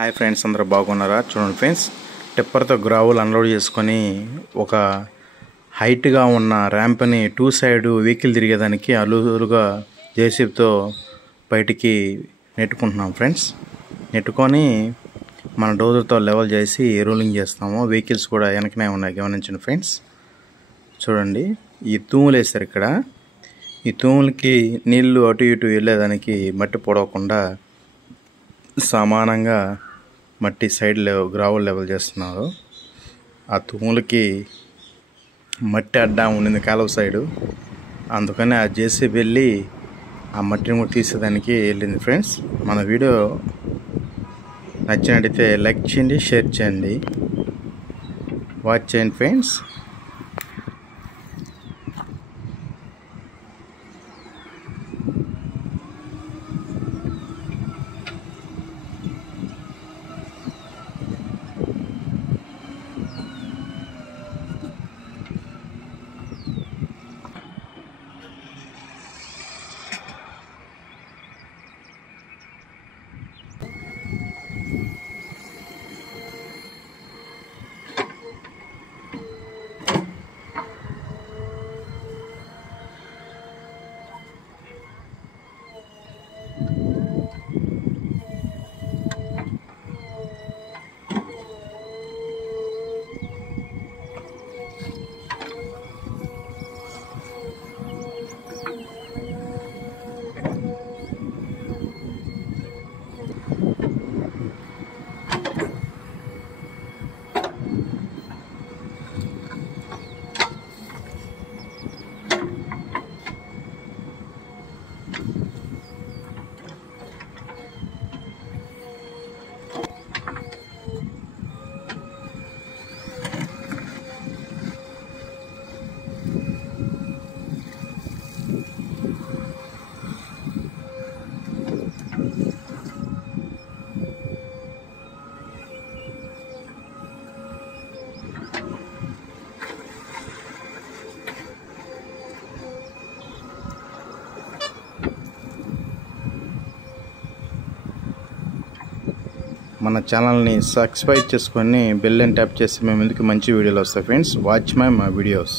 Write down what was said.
Hi friends, అందరూ బాగున్నారా? చూడండి ఫ్రెండ్స్, టిప్పర్తో గ్రావులు అన్లోడ్ చేసుకొని ఒక హైట్గా ఉన్న ర్యాంప్ని టూ సైడ్ వెహికల్ తిరిగేదానికి అలుగులుగా జేసీబీతో బయటికి నెట్టుకుంటున్నాం ఫ్రెండ్స్. నెట్టుకొని మన డోజర్తో లెవెల్ చేసి రోలింగ్ చేస్తాము. వెహికల్స్ కూడా వెనకనే ఉన్నాయి, గమనించండి ఫ్రెండ్స్. చూడండి, ఈ తూములు వేస్తారు ఇక్కడ. ఈ తూములకి నీళ్లు అటు ఇటు వెళ్ళేదానికి మట్టి పొడవకుండా సమానంగా మట్టి సైడ్ గ్రావుల్ లెవెల్ చేస్తున్నారు. ఆ తూములకి మట్టి అడ్డా ఉండింది కాలువ సైడు, అందుకని ఆ జేసీబీ వెళ్ళి ఆ మట్టిని కూడా తీసేదానికి వెళ్ళింది ఫ్రెండ్స్. మన వీడియో నచ్చినట్టయితే లైక్ చేయండి, షేర్ చేయండి, వాచ్ చేయండి ఫ్రెండ్స్. మన ఛానల్ని సబ్స్క్రైబ్ చేసుకొని బెల్ అని ట్యాప్ చేసి మేము ఎందుకు మంచి వీడియోలు వస్తాయి ఫ్రెండ్స్. Watch my videos.